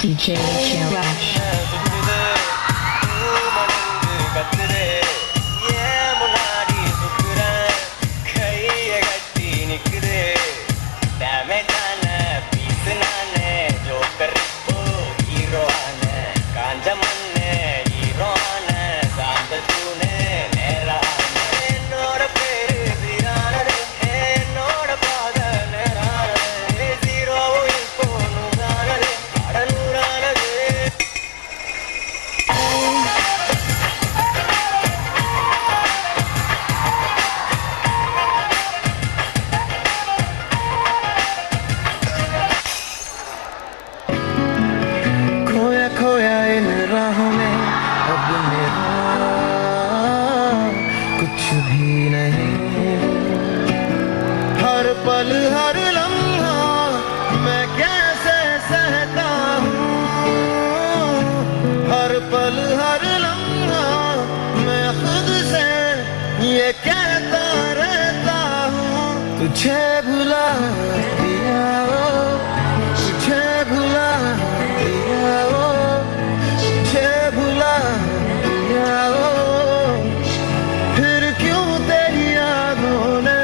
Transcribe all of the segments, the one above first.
DJ Charash. पल हर लम्हा मैं कैसे सहता हूँ, हर पल हर लम्हा मैं खुद से ये कहता रहता हूँ, तुझे भुला दिया ओ, तुझे भुला दिया ओ, तुझे भुला दिया ओ, फिर क्यों तेरी यादों ने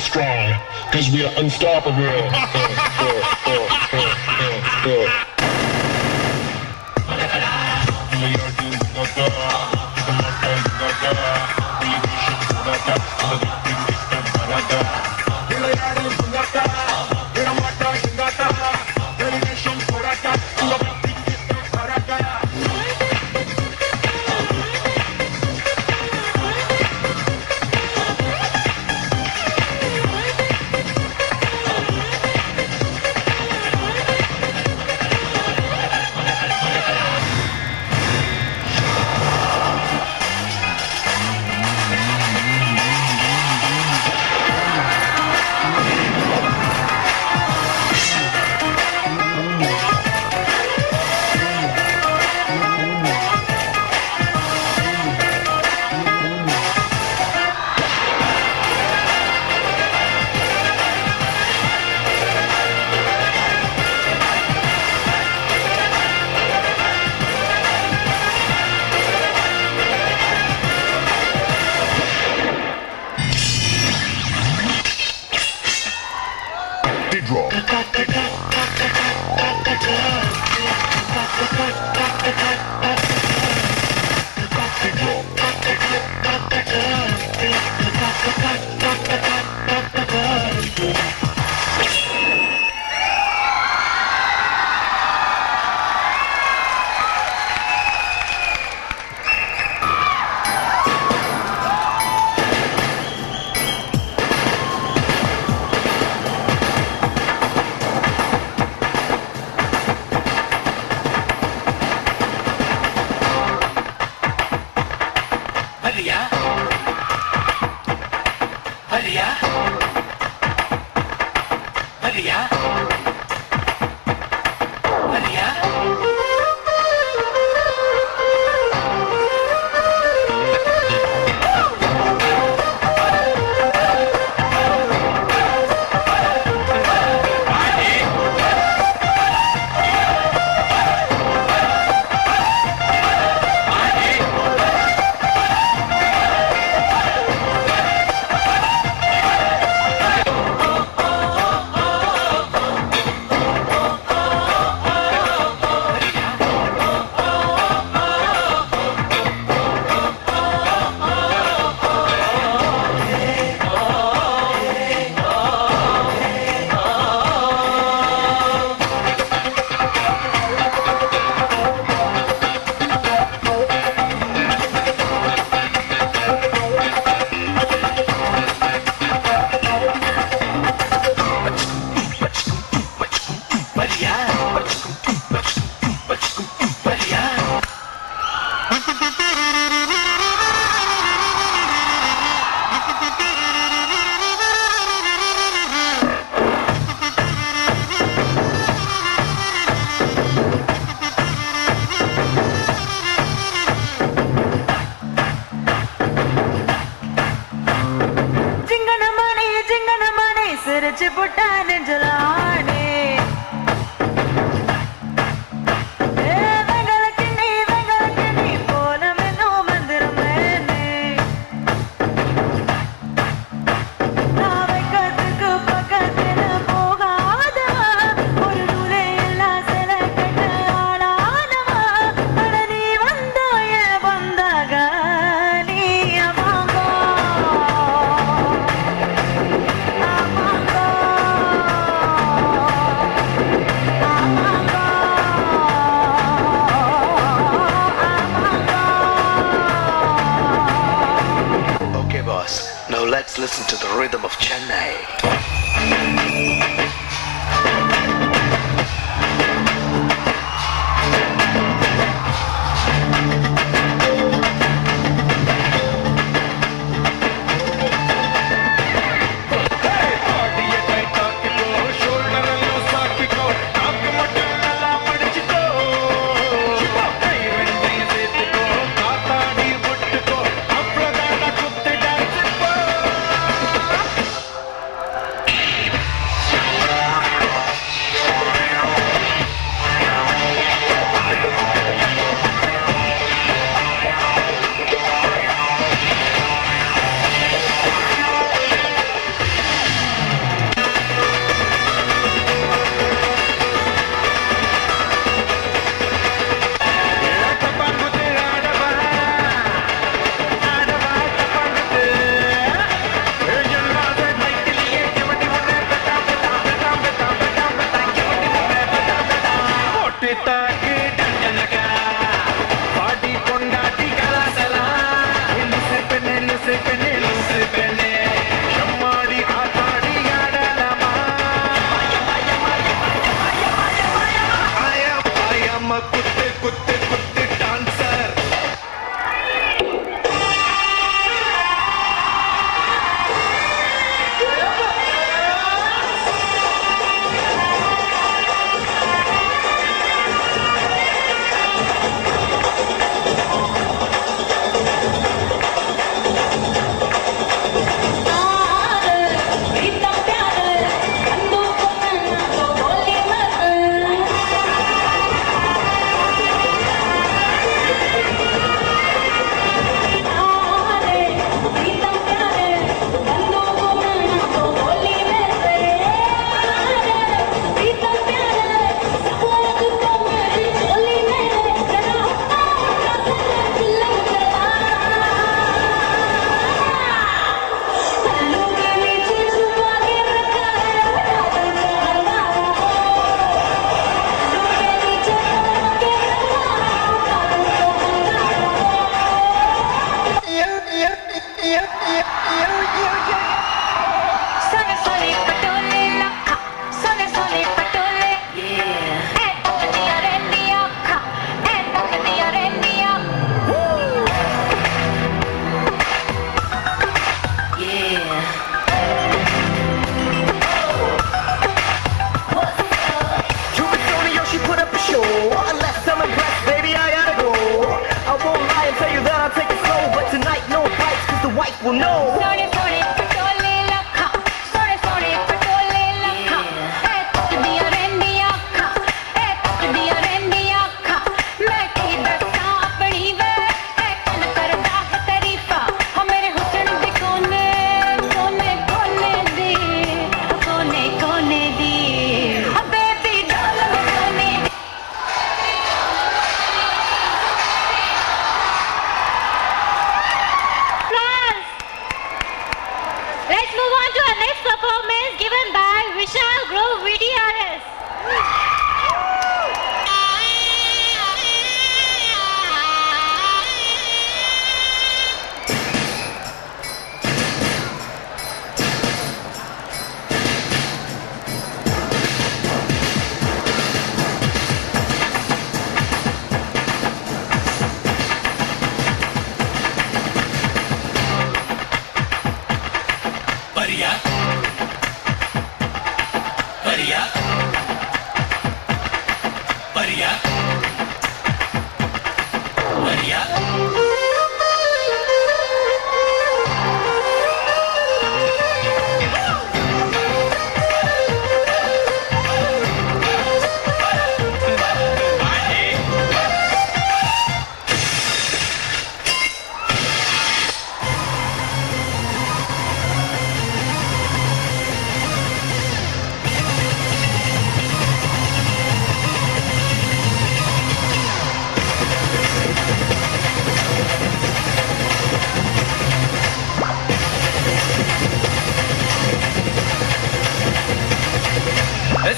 strong, cause we are unstoppable. Now let's listen to the rhythm of Chennai.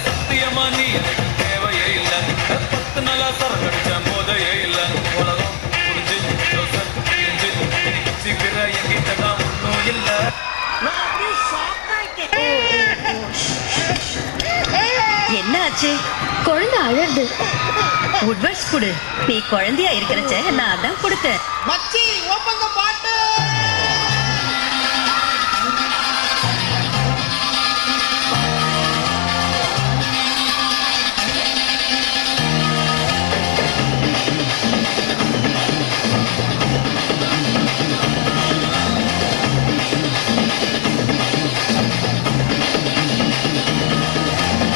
சத்தியமா நீ எனக்கு தேவையே இல்லை 10 நாளா சரங்கடிச்ச போதையே இல்லை உலகம் புரிஞ்சு சீக்கிரம் எங்கிட்ட தான் ஒன்றும் இல்லை என்ன ஆச்சு? குழந்தை அழறது. உட்வர்ஸ் குடு. நீ குழந்தையா இருக்கிறச்ச நான் அதான் கொடுத்தேன். மச்சி ஓபன் தி பாட்டில்.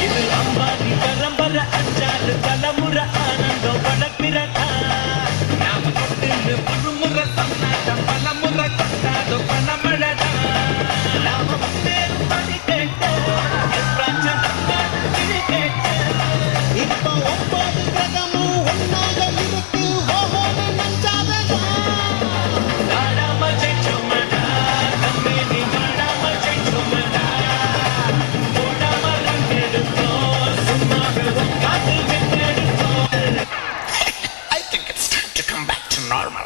இது அம்பாடி பரம்பரை அஞ்சாறு தலைமுறை ஆனந்தம் வளர்ப்பிறதா நாம கொண்டு புதுமுறை சொன்னாட்டம் பலமுறை கொண்டாதோ பணமழதா நாம முன்னேறும் படி கேட்டு இப்போ 9 கிரகமும் ஒன்னாக இருக்கு. ஓஹோன்னு நஞ்சாதடா. நாடாம ஜெயிச்சோமடா தம்பி நீ நாடாம ஜெயிச்சோமடா போடாம ரன் எடுத்தோம் சும்மாவே காத்து வெட்டெடுத்தோம் I think it's time to come back to normal.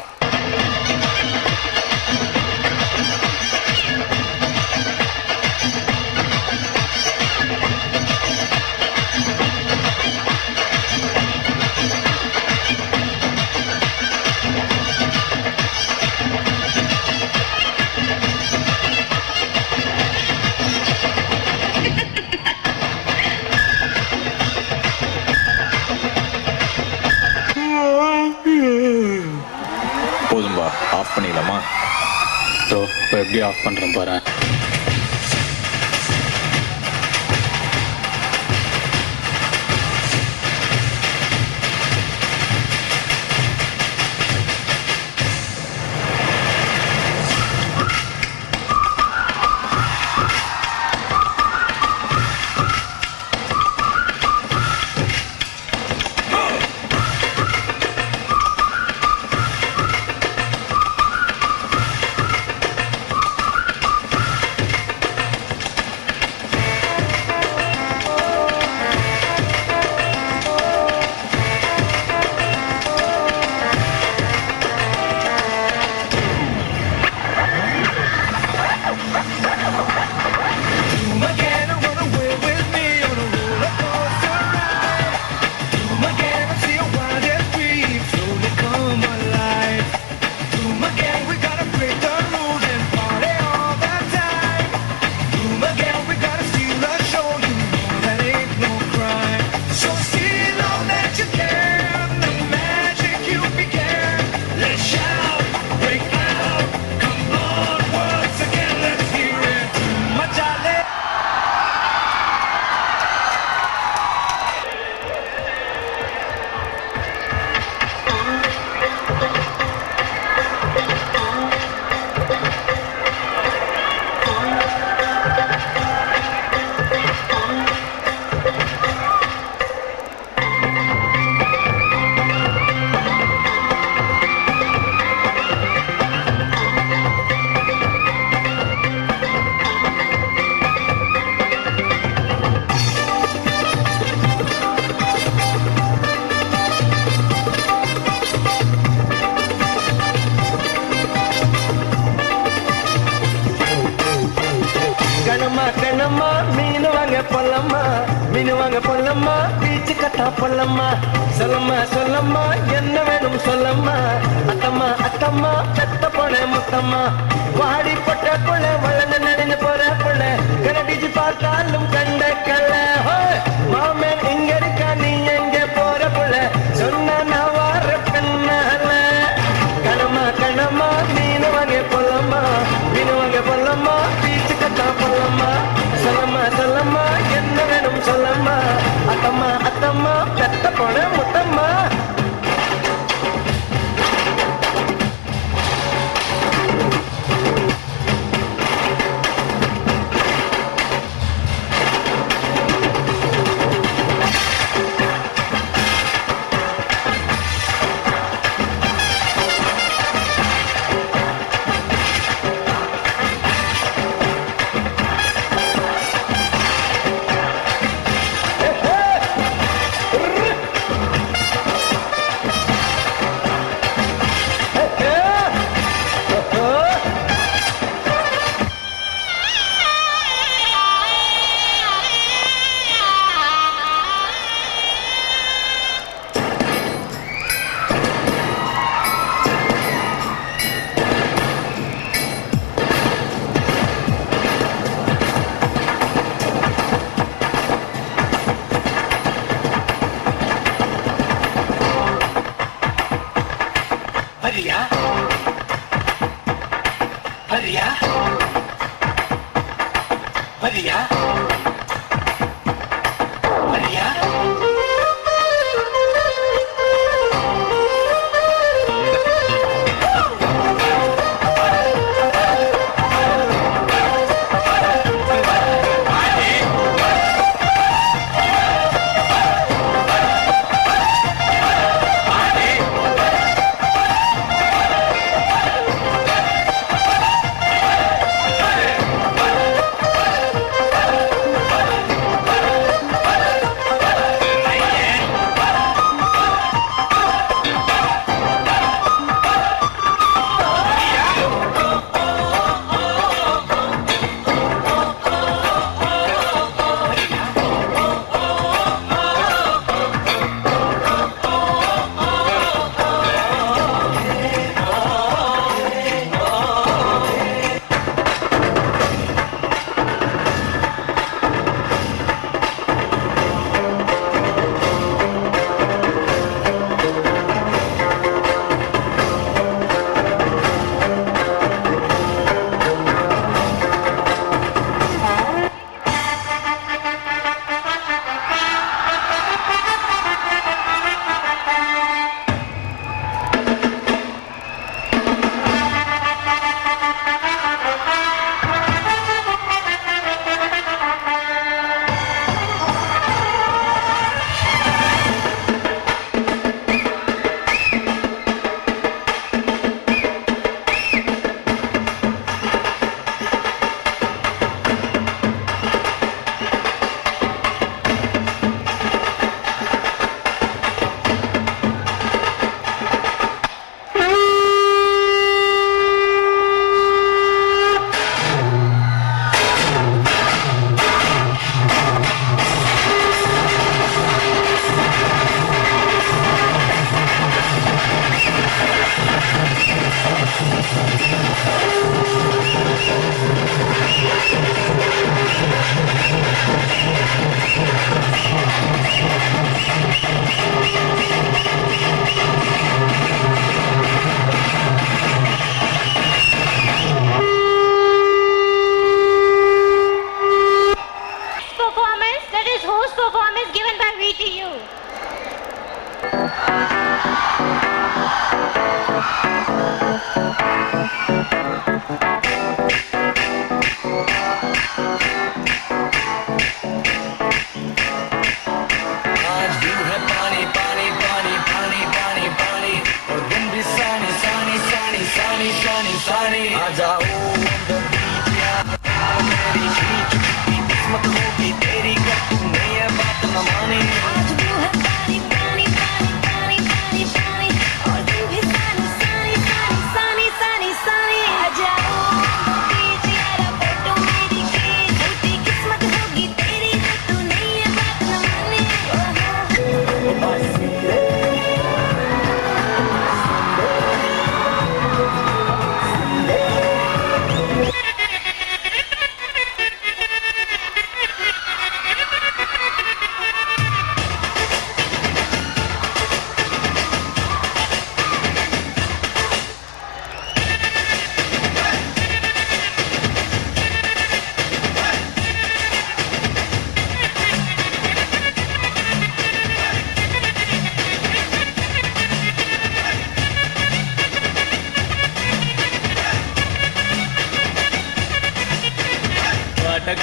போதும்பா, ஆஃப் பண்ணிடலாமா? ஸோ இப்போ எப்படி ஆஃப் பண்ணுறேன் பாரு. கணமா மீன் வாங்க பொல்லம்மா, மீன் வாங்க பொல்லம்மா, பீச்சு கட்டா பொல்லம்மா. சொல்லம்மா என்ன வேணும் சொல்லம்மா. அத்தம்மா பெத்த போன முத்தம்மா. வாடி பொட்ட புள்ள வளர்ந்து நடந்து போற புள்ள கரடிச்சு பார்த்தாலும் கண்ட கள்ள.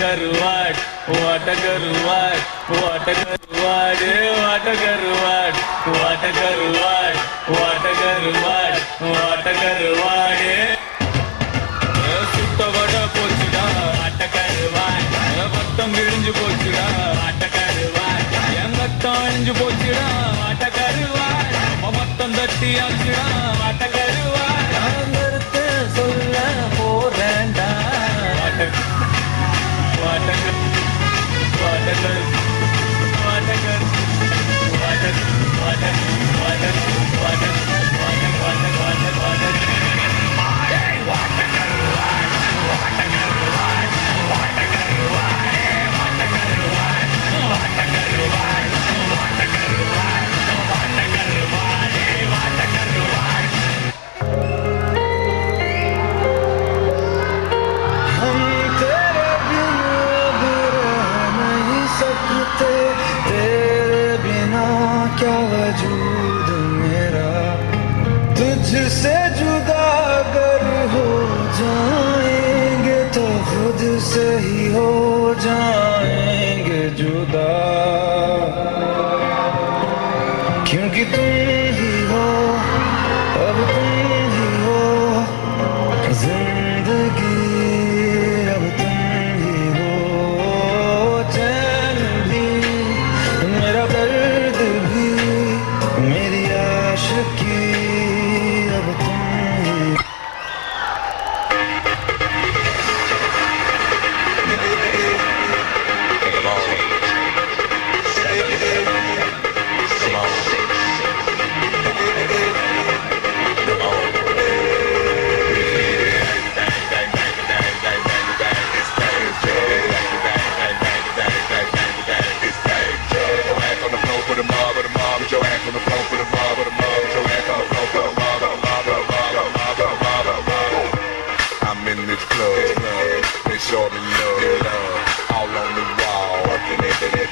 கருவாட் வாட்ட கருவாட் வாட்ட கருவாட் வாட்ட கருவாட் வாட்ட கருவாட் வாட்ட கருவாட் வாட்ட கருவாடு சுத்த வட போச்சுடா வாட்ட கருவாட் மொத்தம் விழிஞ்சு போச்சுடா வாட்ட கருவாட் எங்கத்தம் அழிஞ்சு போச்சுடா வாட்ட கருவாட் மொத்தம் தட்டி ஆச்சுடா வாட்ட கருவாட் கருத்து சொல்ல போறேன்டா வாட்டகர் வாட்டகர் வாட்டகர் வாட்டகர் வாட்டகர் வாட்டகர் வாட்டகர் வாட்டகர் வாட்டகர் வாட்டகர் तुझसे जुदा अगर हो जाएंगे तो खुद से ही हो जाएंगे जुदा क्योंकि तुम ही हो अब तुम ही हो जिंदगी अब तुम ही हो चैन भी मेरा दर्द भी मेरी आशिकी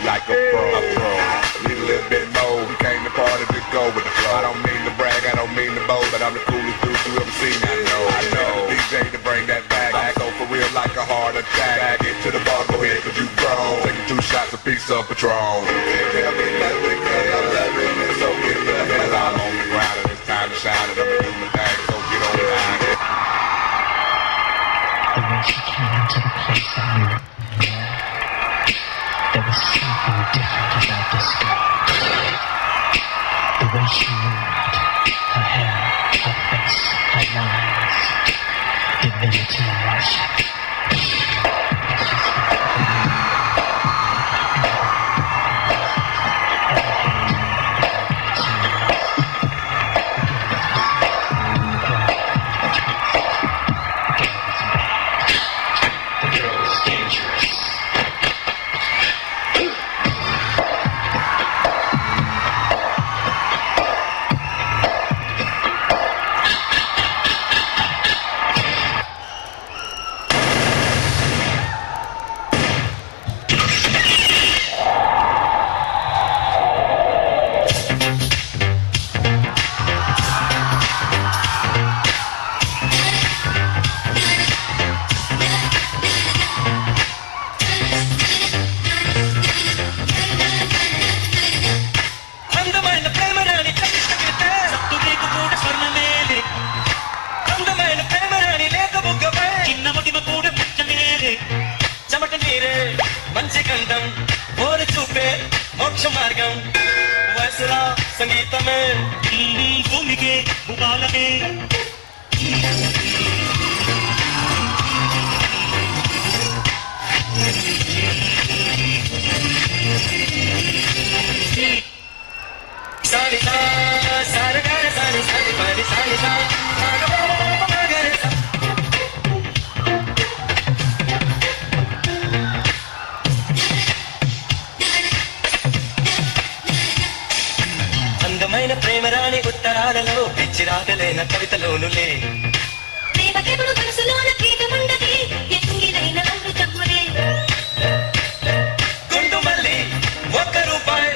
like a pro. Need a little bit more. We came to party to go with the flow. I don't mean to brag, I don't mean to boast, but I'm the coolest dude you ever seen. I know. The DJ to bring that back. I go for real like a heart attack. Get to the bar, go ahead, cause you grown. Taking 2 shots a piece of Patron. Tell me nothing, cause I'm loving it. So get the hell out on the ground and it's time to shine and I'm gonna do my thing. So get on down. The way she came into the place I knew. There was something different about this girl. The way she moved, her hair, her face, her lines, divinity in motion. సంగీతమే భూమికే భూపాలకే సాని సా సారగా సాని సాని పని సాని సా అందమైన ప్రేమరాణి ఉత్తరాలలో పిచ్చి రాగలైన కవితలోనులే దేవకెప్పుడు మనసులోన గీతముండది ఎంగిలైన అమృతములే గుండు మల్లి ₹1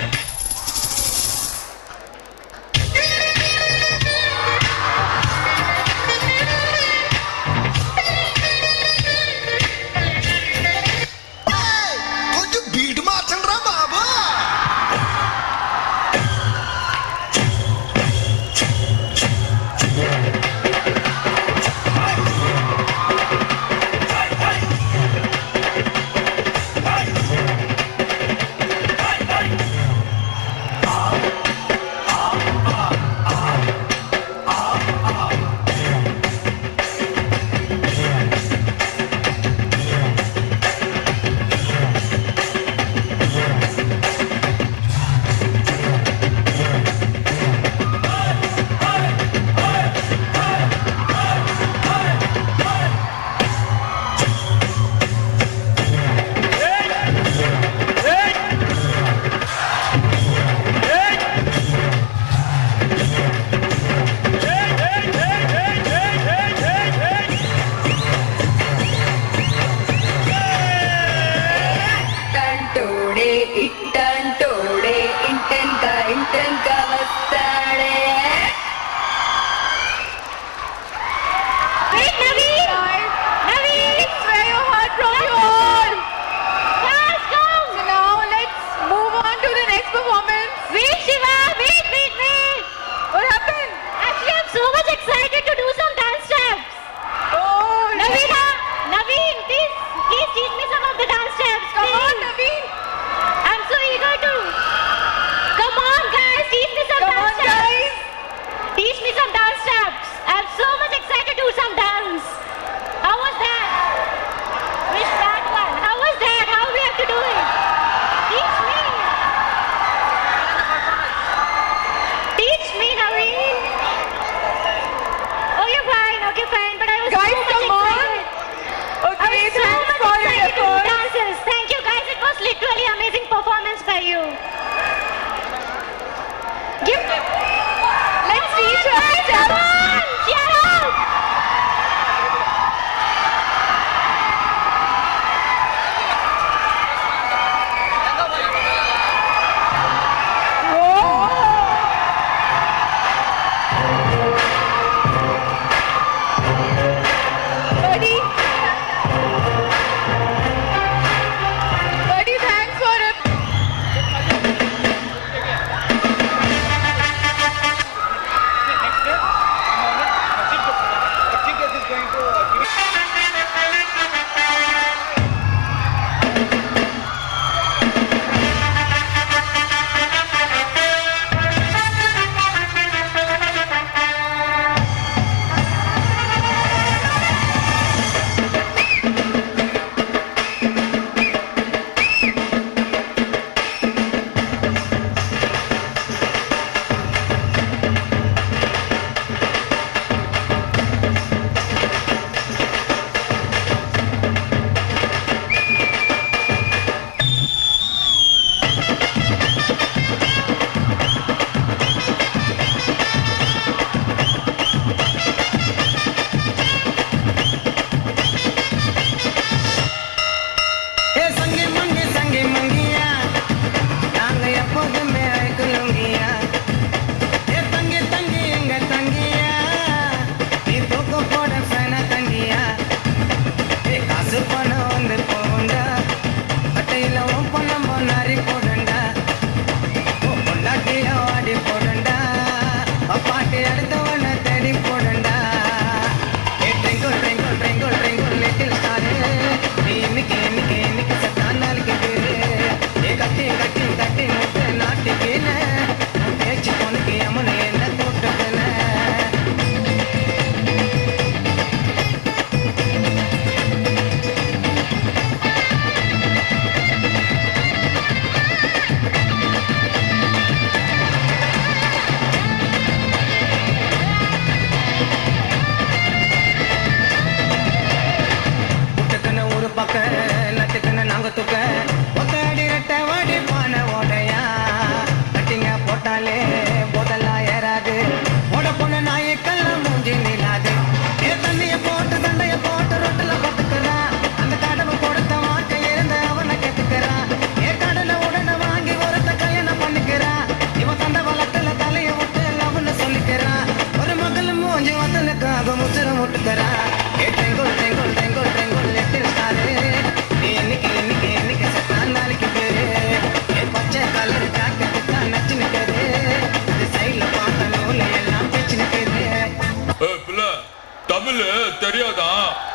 ఆ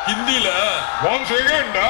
ஹிந்தில 1 செகண்டா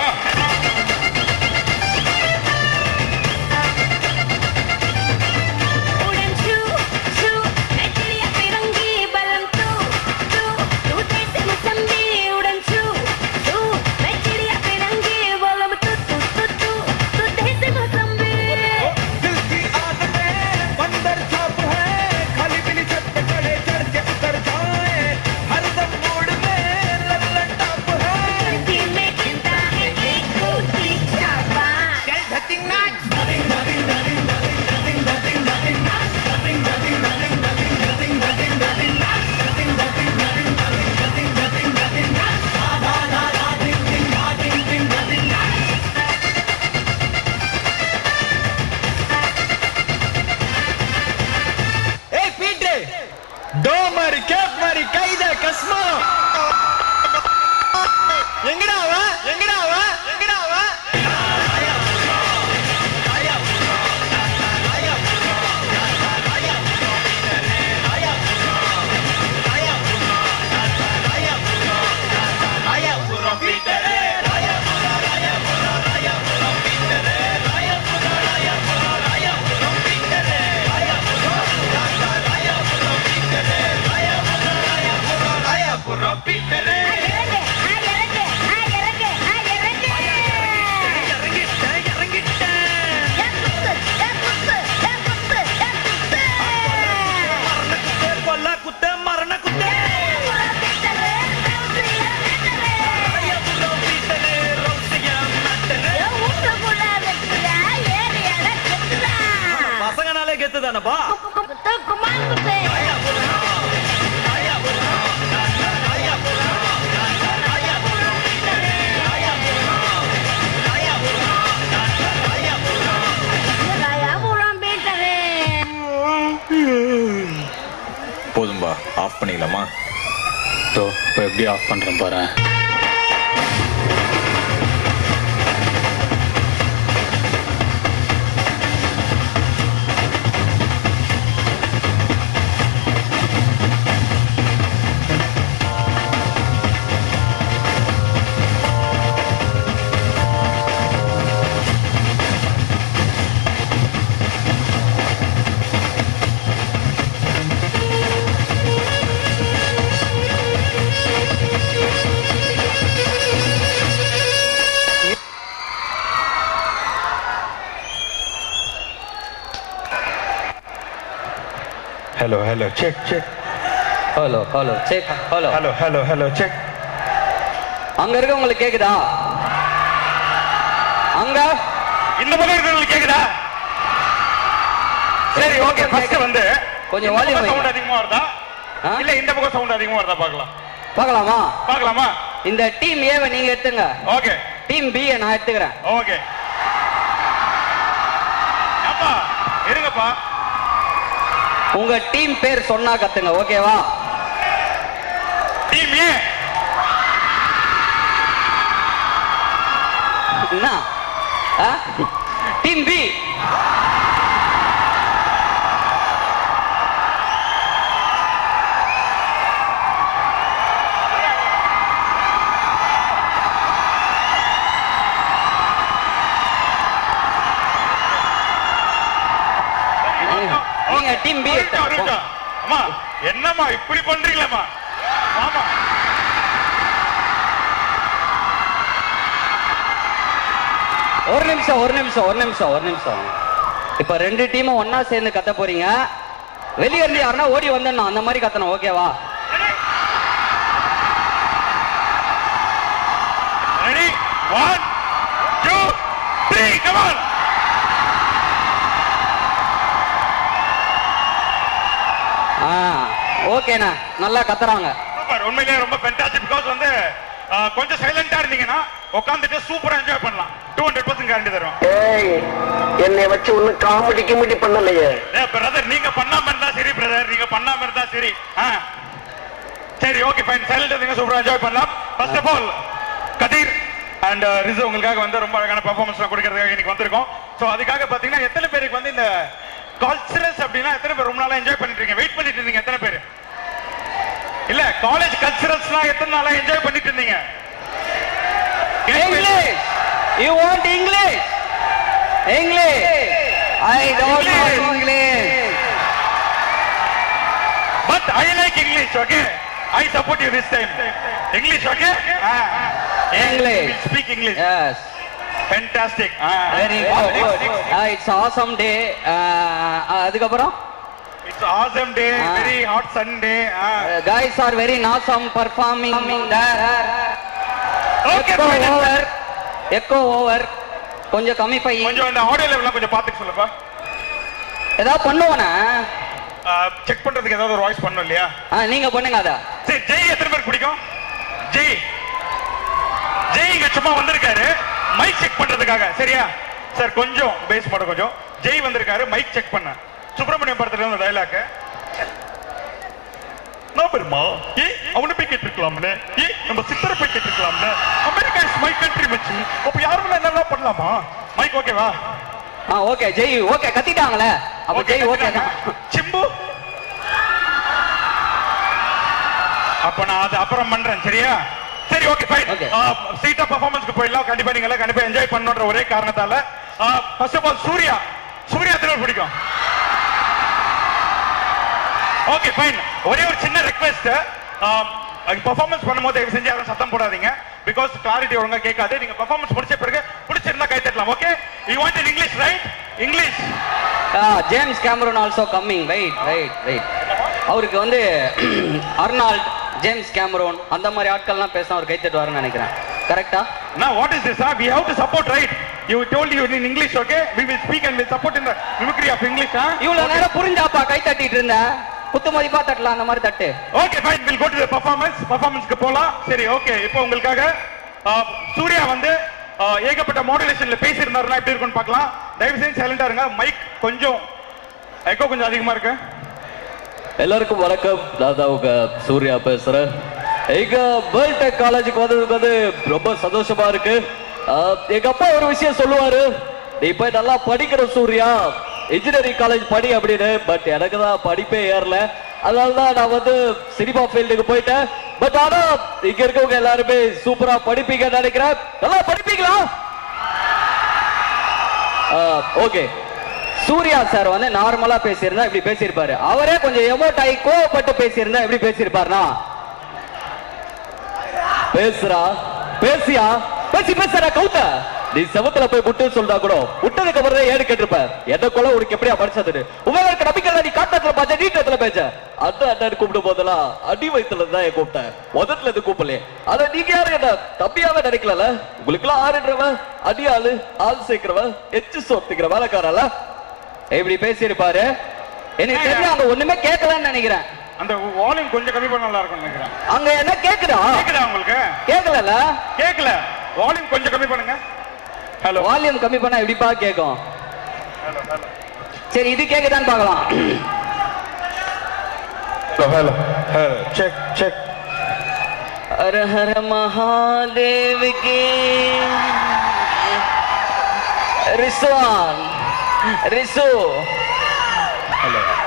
போதும்பா ஆஃப் பண்ணிடலாமா? இப்போ எப்படி ஆஃப் பண்றேன் பாரு. Hello, hello, check, check. Hello hello check hello Hello, hello, hello, check. அங்க இருக்க உங்களுக்கு கேக்குதா? அங்க இந்த பக்கம் இருக்கிறவங்களுக்கு கேக்குதா? சரி ஓகே ஃபர்ஸ்ட் வந்து கொஞ்சம் வால்யூம் சவுண்ட் அதிகமா வருதா இல்ல இந்த பக்கம் சவுண்ட் அதிகமா வருதா பார்க்கலாம். பார்க்கலாமா? பார்க்கலாமா? இந்த டீம் ஏவை நீங்க எடுத்துங்க. ஓகே. டீம் பி நான் எடுத்துக்கிறேன். ஓகே. அப்பா இருங்கப்பா. உங்க டீம் பேர் சொன்னா கத்துங்க. ஓகேவா? டீம் ஏ என்ன? Team B. நீங்க டீம் பி எடுத்துங்க. அம்மா என்னம்மா இப்படி பண்றீங்களேம்மா? ஆமா. ஒரு நிமிஷம். இப்ப ரெண்டு டீமும் ஒன்னா சேர்ந்து கத்த போறீங்க. வெளியே இருந்து யாருன்னா ஓடி வந்தா அந்த மாதிரி கத்தணும். ஓகேவா? Ready 1 2 3 come on. ஓகேண்ணா நல்லா கத்துறாங்க. சூப்பர். உண்மையிலேயே ரொம்ப ஃபேண்டாஸ்டிக். பிகாஸ் வந்து கொஞ்சம் சைலண்டா இருந்தீங்கன்னா உட்கார்ந்துட்டு சூப்பரா என்ஜாய் பண்ணலாம். 200% கேரண்டி தருவோம். ஏய் என்னை வச்சு ஒண்ணு காமெடி பண்ணலையே. பிரதர் நீங்க பண்ணாம இருந்தா சரி பிரதர், நீங்க பண்ணாம இருந்தா சரி. சரி ஓகே ஃபைன். சைலண்டா இருந்தீங்க சூப்பரா என்ஜாய் பண்ணலாம். First of all Kathir and ரிசு உங்களுக்காக வந்து ரொம்ப அழகான பெர்ஃபார்மன்ஸ் கொடுக்கறதுக்காக இன்னைக்கு வந்திருக்கோம். சோ அதுக்காக பாத்தீங்கன்னா எத்தனை பேருக்கு வந்து இந்த கல்ச்சரல்ஸ் அப்படின்னா எத்தனை பேர் ரொம்ப நாளா என்ஜாய் பண்ணிட்டு இருக்கீங்க? வெயிட் பண்ணிட்டு இருந்தீங்க எத்தனை பேர்? இல்ல காலேஜ் கல்ச்சரல்ஸ்லாம் எத்தனை நாளா என்ஜாய் பண்ணிட்டு இருந்தீங்க? English. You want English? English. I don't know English. But I like English, okay? I support you this time. English, okay? English. Speak English. Yes. Fantastic. Very good. It's awesome day. அதுக்கப்புறம் It's awesome day. Very hot Sunday. guys are very awesome performing there. Okay. Echo over. கொஞ்சம் கம்மி by. கொஞ்சம் இந்த audio லெவல்லாம் கொஞ்சம் பாத்துக்க சொல்லுப்பா. ஏதாவது பண்ணுவானே? Check பண்றதுக்கு ஏதாவது ஒரு வாய்ஸ் பண்ணணும் இல்லையா? நீங்க பண்ணுங்க அத. சரி, ஜெய் எத்தனை பேர் பிடிக்கும்? ஜெய் இங்க சும்மா வந்திருக்காரு மைக் செக் பண்றதுக்காக. சரியா சார்? கொஞ்சம் பேஸ் போட கொஞ்சம். ஜெய் வந்திருக்காரு மைக் செக் பண்ண. சுப்பிரமணியம் படத்துல அந்த டயலாக் நான் பெருமா அவனை போய் கேட்டிருக்கலாம்ல, நம்ம சித்தரை போய் கேட்டிருக்கலாம்ல. அமெரிக்கா இஸ் மை கண்ட்ரி மச்சி. அப்ப யாரும் என்னெல்லாம் பண்ணலாமா? மைக் ஓகேவா? ஓகே ஜெய் ஓகே கத்திட்டாங்களே. அப்ப ஜெய் ஓகே தான். சிம்பு அப்ப நான் அது அப்புறம் பண்றேன். சரியா? சரி, ஓகே ஃபைன். சீட்டா பெர்ஃபார்மன்ஸ்க்கு போயிடலாம். கண்டிப்பா நீங்க கண்டிப்பா என்ஜாய் பண்ணணும்ன்ற ஒரே காரணத்தால ஃபர்ஸ்ட் ஆஃப் ஆல் சூர்யா எத்தனை பிடிக்கும்? Okay fine. ஒரே ஒரு சின்ன ரெக்வெஸ்ட், பெர்ஃபார்மன்ஸ் பண்ணும்போது தயவு செஞ்சு யாரும் சத்தம் போடாதீங்க. பிகாஸ் கிளாரிட்டி ஒழுங்கா கேட்காது. நீங்க பெர்ஃபார்மன்ஸ் முடிச்ச பிறகு பிடிச்சிருந்தா கை தட்டலாம். Okay? You want in English, right? English. James Cameron also coming. Right. அவருக்கு வந்து அர்னால்ட், ஜேம்ஸ் கேமரூன் அந்த மாதிரி ஆட்கள்லாம் பேச அவர் கை தட்டுவாருன்னு நினைக்கிறேன். கரெக்டா? Now what is this? We have to support, right? You told you in English, okay? We will speak and we'll support in the mimicry of English, huh? இவ்வளவு நேரம் புரிஞ்சாப்பா கை தட்டிட்டு இருந்த. குத்து மதிப்பா தட்டலாம் அந்த மாதிரி தட்டு. Okay, fine. We'll go to the performance-க்கு போலாம். சரி, ஓகே. இப்போ உங்களுக்காக சூர்யா வந்து ஏகப்பட்ட மாடுலேஷன்ல பேசி இருந்தாருன்னா எப்படி இருக்கும்னு பார்க்கலாம். தயவு செஞ்சு சைலண்டா இருங்க. மைக் கொஞ்சம் எக்கோ கொஞ்சம் அதிகமா இருக்கு. எல்லாருக்கும் வணக்கம். நான் தான் உங்க சூர்யா பேசுறேன். எங்க வேர்ல்ட் டெக் காலேஜுக்கு வந்ததுக்கு வந்து ரொம்ப சந்தோஷமா இருக்கு. எங்க அப்பா ஒரு விஷயம் சொல்லுவாரு, நீ போய் நல்லா படிக்கிற சூர்யா, இன்ஜினியரிங் காலேஜ் படி அப்படின்னு. பட் எனக்கு தான் படிப்பே ஏறல. அதனாலதான் நான் வந்து சினிமா ஃபீல்டுக்கு போயிட்டேன். பட் ஆனா இங்க இருக்கவங்க எல்லாருமே சூப்பரா படிப்பீங்கன்னு நினைக்கிறேன். நல்லா படிப்பீங்களா? ஓகே. சூர்யா சார் வந்து நார்மலா பேசியிருந்தா இப்படி பேசியிருப்பாரு. அவரே கொஞ்சம் எமோட் ஆகி கோவப்பட்டு பேசியிருந்தா எப்படி பேசியிருப்பாருனா, பேசுறா கவுத்த நீ செவத்துல போய் முட்டு சொல்றா கூட விட்டதுக்கு அப்புறம் தான் ஏடு கேட்டிருப்ப. என்ன கொலை உனக்கு எப்படியா படிச்சது? உங்களுக்கு நம்பிக்கை நீ காட்டத்துல பார்த்த நீட்டத்துல பேச அண்ணன் கூப்பிடும் போதெல்லாம் அடி வயிற்றுல தான் கூப்பிட்டேன். முதல்ல இருந்து கூப்பிடல. அத நீங்க யாரு என்ன தம்பியாவே நினைக்கல? உங்களுக்கு எல்லாம் ஆறுன்றவன் அடியாளு, ஆள் சேர்க்கிறவன், எச்சு சோத்துக்கிற வேலைக்காரல இப்படி பேசியிருப்பாரு. எனக்கு தெரியும் அங்க ஒண்ணுமே கேட்கலன்னு நினைக்கிறேன். அந்த வால்யூம் கொஞ்சம் கம்மி பண்ண நல்லா இருக்கும் நினைக்கிறேன். அங்க என்ன கேக்குதா? உங்களுக்கு கேட்கல? கேட்கல. வால்யூம் கொஞ்சம் கம்மி பண்ணுங்க. ஹலோ. வால்யூம் கம்மி பண்ணா எப்படிப்பா கேட்கும்? ஹலோ. சரி, இது கேக்குதான்னு பார்க்கலாம். ஹலோ. செக். ஹர ஹர மகாதேவ் கே ரிஸ்வான் ரிசு.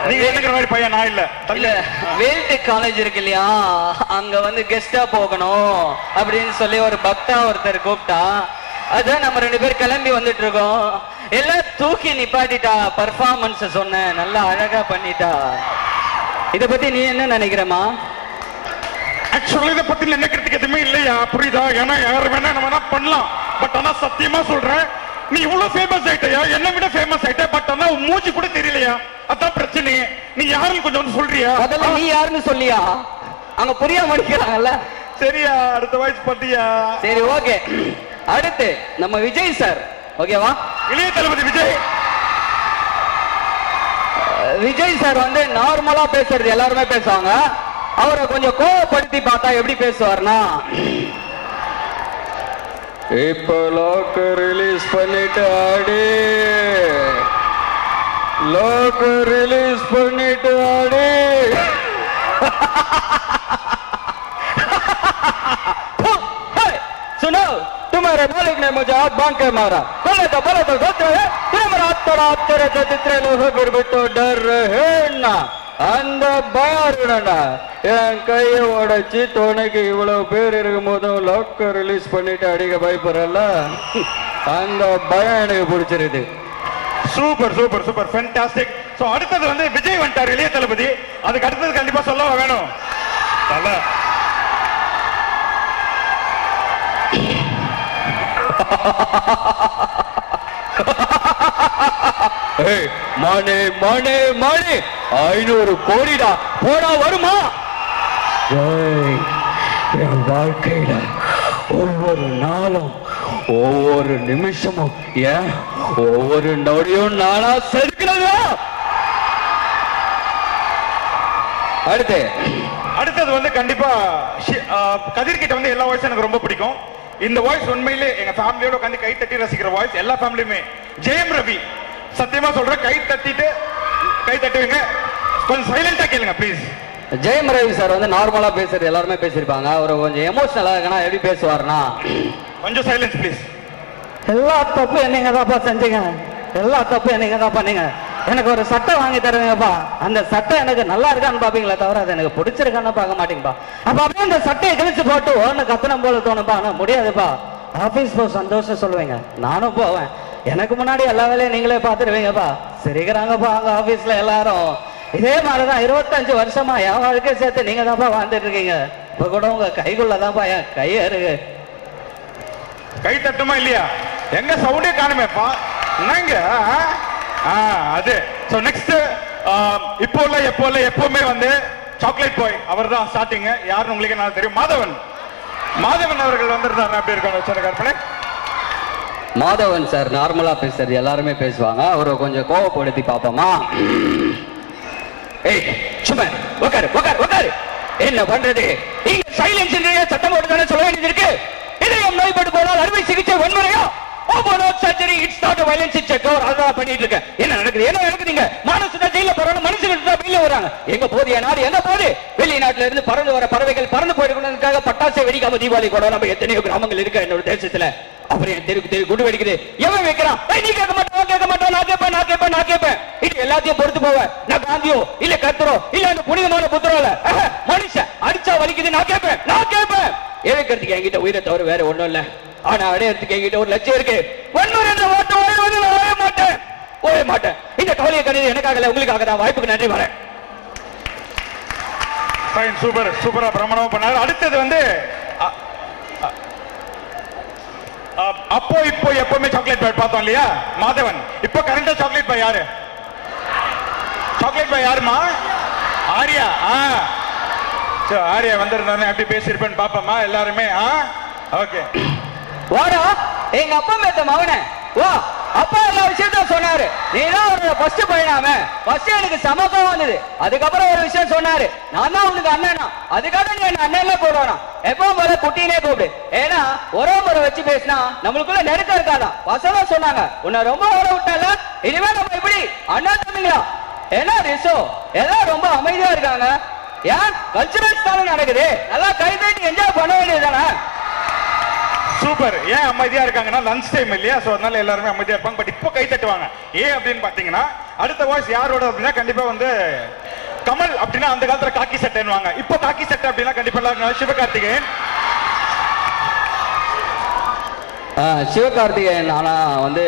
நீங்க நினைக்கிற மாதிரி பையன் நான் இல்ல. வேல்ட் காலேஜ் இருக்கு இல்லையா, அங்க வந்து கெஸ்டா போகணும் அப்படின்னு சொல்லி ஒரு பக்தா ஒருத்தர் கூப்பிட்டா. அதான் நம்ம 2 பேர் கிளம்பி வந்துட்டு இருக்கோம். எல்லாம் தூக்கி நிப்பாட்டிட்டா. பர்ஃபார்மன்ஸ் சொன்ன நல்லா அழகா பண்ணிட்டா. இத பத்தி நீ என்ன நினைக்கிறமா? ஆக்சுவலி இத பத்தி நினைக்கிறதுக்கு எதுவுமே இல்லையா, புரியுதா? ஏன்னா யாரு வேணா நம்ம பண்ணலாம். பட் ஆனா சத்தியமா சொல்றேன், நீ இவ்வளவு ஃபேமஸ் ஆயிட்டயா, என்ன விட ஃபேமஸ் ஆயிட்ட. பட் ஆனா மூஞ்சி கூட தெரியலையா, அதான் பிரச்சனை. நீ யாருன்னு கொஞ்சம் சொல்றியா? அதெல்லாம் நீ யாருன்னு சொல்லியா? அங்க புரியாம அடிக்கிறாங்கல்ல. சரியா, அடுத்த வாய்ஸ் பண்ணியா? சரி, ஓகே. அடுத்து நம்ம விஜய் சார். ஓகேவா? இளைய தளபதி விஜய் சார் வந்து நார்மலா பேசுறது எல்லாருமே பேசுவாங்க. அவரை கொஞ்சம் கோவப்படுத்தி பார்த்தா எப்படி பேசுவார்னா, இப்ப லாக் ரிலீஸ் பண்ணிட்டு ஆடி, லாக் ரிலீஸ் பண்ணிட்டு ஆடி. सुनो, तुम्हारे मालिक ने मुझे हाथ बांध के मारा. बोले तो सोच रहे तुम्हारा तेरे तो जितने लोग फिर भी तो डर रहे ना. அந்த பயம் இருக்கணும்டா. என் கையை உடைச்சு துணைக்கு இவ்வளவு பேர் இருக்கும் போதும் லாக்கர் ரிலீஸ் பண்ணிட்டு அடிக்க பயப்படுறல, அந்த பயம் எனக்கு பிடிச்சிருது. Super super super fantastic. So அடுத்தது வந்து விஜய் வந்துட்டார், இளைய தளபதி. அதுக்கு அடுத்தது கண்டிப்பா சொல்ல வேணும். மணி மணி மணி 500 கோடிடா, போடா வருமா? என் வாழ்க்கையில ஒவ்வொரு நாளும் ஒவ்வொரு நிமிஷமும் ஏன் ஒவ்வொரு நொடியும் நானா செதுக்கிறதா. அடுத்தது வந்து கண்டிப்பா கதிர்கிட்ட வந்து எல்லா வாய்ஸும் எனக்கு ரொம்ப பிடிக்கும். இந்த வாய்ஸ் உண்மையிலே எங்க ஃபேமிலியோட உட்காந்து கை தட்டி ரசிக்கிற வாய்ஸ். எல்லா ஃபேமிலியுமே ஜெயம் ரவி, சத்தியமா சொல்றேன், கை தட்டுவீங்க. கொஞ்சம் சைலண்டா கேளுங்க ப்ளீஸ். ஜெயம் ரவி சார் வந்து நார்மலா பேசுறது எல்லாருமே பேசிருப்பாங்க. அவர் கொஞ்சம் எமோஷனலா இருக்கனா எப்படி பேசுவார்னா, கொஞ்சம் சைலன்ஸ் ப்ளீஸ். எல்லா தப்பு என்னங்க தான்ப்பா செஞ்சீங்க, எல்லா தப்பு என்னங்க தான் பண்ணீங்க. எனக்கு ஒரு சட்டை வாங்கி தருவீங்கப்பா, அந்த சட்டை எனக்கு நல்லா இருக்கான்னு பாப்பீங்களா தவிர அது எனக்கு பிடிச்சிருக்கான்னு பார்க்க மாட்டீங்கப்பா. அப்ப அப்படியே அந்த சட்டையை கிழிச்சு போட்டு ஒன்னு கத்தனம் போல தோணுப்பா. ஆனா முடியாதுப்பா, ஆபீஸ் போ சந்தோஷம் சொல்லுவீங்க, நானும் போவேன். எனக்கு முன்னாடி எல்லா வேலையும் நீங்களே பாத்துருவீங்கப்பா. சிரிக்கிறாங்கப்பா அங்க ஆபீஸ்ல எல்லாரும். இதே மாதிரிதான் 25 வருஷமா என் வாழ்க்கை சேர்த்து நீங்க தான்ப்பா வாழ்ந்துட்டு இருக்கீங்க. இப்ப கூட உங்க கைக்குள்ளதான்ப்பா என் கையே இருக்கு. கை தட்டுமா இல்லையா? எங்க சவுண்டே காணுமேப்பா. என்னங்க அது. சோ நெக்ஸ்ட் இப்போ இல்ல எப்போ இல்ல எப்பவுமே வந்து சாக்லேட் பாய் அவர் தான் ஸ்டார்டிங். யாருன்னு உங்களுக்கு நல்லா தெரியும். மாதவன் அவர்கள் வந்திருந்தாரு. அப்படி இருக்கணும் கற்பனை. மாதவன் சார் நார்மலா பேசுறது எல்லாருமே பேசுவாங்க, அவரை கொஞ்சம் கோவப்படுத்தி பாப்போமா? ஏய் சும்மா உட்காரு உட்காரு உட்காரு. என்ன பண்றது? நீங்க சைலன்ஸ் சட்டம் போட்டு தானே சொல்ல வேண்டியது இருக்கு. இதயம் நோய்பட்டு போனால் அறுவை சிகிச்சை வன்முறையா? Surgery it's not violence, it's a cover. அதான் பண்ணிட்டு இருக்கேன். என்ன நடக்குதுங்க? மனசுனா ஜெயில போறாங்க, மனுஷங்க வெளியில வராங்க. எங்க போது என் நாடு எங்க போகுது? வெளிநாட்டுல இருந்து பறந்து வர பறவைகள் பறந்து போயிருக்கிறதுக்காக பட்டாசை வெடிக்காம தீபாவளி கூட நம்ம எத்தனையோ கிராமங்கள் இருக்க என்னோட தேசத்துல. அப்புறம் என் தெருக்கு குண்டு வெடிக்குது, எவன் வைக்கிறான்? நீ கேட்க மாட்டேன், கேட்க மாட்டேன், நான் கேட்பேன். இது எல்லாத்தையும் பொறுத்து போவேன். நான் காந்தியோ இல்ல கத்தரோ இல்ல அந்த புனிதமான புத்தரோல மனுஷன் அடிச்சா வலிக்குது, நான் கேட்பேன். இழக்கிறதுக்கு என்கிட்ட உயிரை தவிர வேற ஒண்ணும் இல்ல. ஆனா அடையறதுக்கு என்கிட்ட ஒரு லட்சியம் இருக்கு. ஓய மாட்டேன். இந்த கவலையை கணிது எனக்காக இல்ல, உங்களுக்காக தான். வாய்ப்புக்கு நன்றி, வரேன். சூப்பரா பிரமாணமா பண்ணாரு. அடுத்தது வந்து அப்போ இப்போ எப்பவுமே சாக்லேட் பாய் பார்த்தோம் இல்லையா? மாதவன். இப்போ கரண்டா சாக்லேட் பாய் யாரு? சாக்லேட் பாய் யாருமா? ஆர்யா. ஆர்யா வந்திருந்தானே அப்படி பேசியிருப்பேன்னு பாப்போமா எல்லாருமே? ஓகே வாடா எங்க அப்பா மேத்த மவனே வா. அப்பா எல்லா விஷயத்தையும் சொன்னாரு. நீதான் ஒரு ஃபர்ஸ்ட் பையனாமே. ஃபர்ஸ்ட் எனக்கு சமப்பா வந்தது. அதுக்கப்புறம் ஒரு விஷயம் சொன்னாரு, நான் தான் உனக்கு அண்ணனா. அதுக்காக நீ என்ன அண்ணன்ல போடணும். எப்பவும் போல குட்டினே கூப்பிடு. ஏன்னா ஒரே முறை வச்சு பேசினா நம்மளுக்குள்ள நெருக்கம் இருக்காதான். பசங்க சொன்னாங்க உன்னை ரொம்ப ஓட விட்டால, இனிமே நம்ம இப்படி அண்ணா தம்பிங்களா? ஏன்னா ரிசோ எல்லாம் ரொம்ப அமைதியா இருக்காங்க. ஏன் கல்ச்சுரல்ஸ் தானே நடக்குது, நல்லா கை தட்டி என்ஜாய் பண்ண வேண்டியதுதானே? சூப்பர். ஏன் அமைதியா இருக்காங்கன்னா லஞ்ச் டைம் இல்லையா? சோ அதனால எல்லாருமே அமைதியா இருப்பாங்க. பட் இப்போ கை தட்டுவாங்க. ஏன் அப்படின்னு பாத்தீங்கன்னா அடுத்த வாய்ஸ் யாரோட அப்படின்னா கண்டிப்பா வந்து கமல். அப்படின்னா அந்த காலத்துல காக்கி சட்டைன்னுவாங்க. இப்போ காக்கி சட்டை அப்படின்னா கண்டிப்பா எல்லாரும் சிவகார்த்திகேயன். சிவகார்த்திகேயன். ஆனா வந்து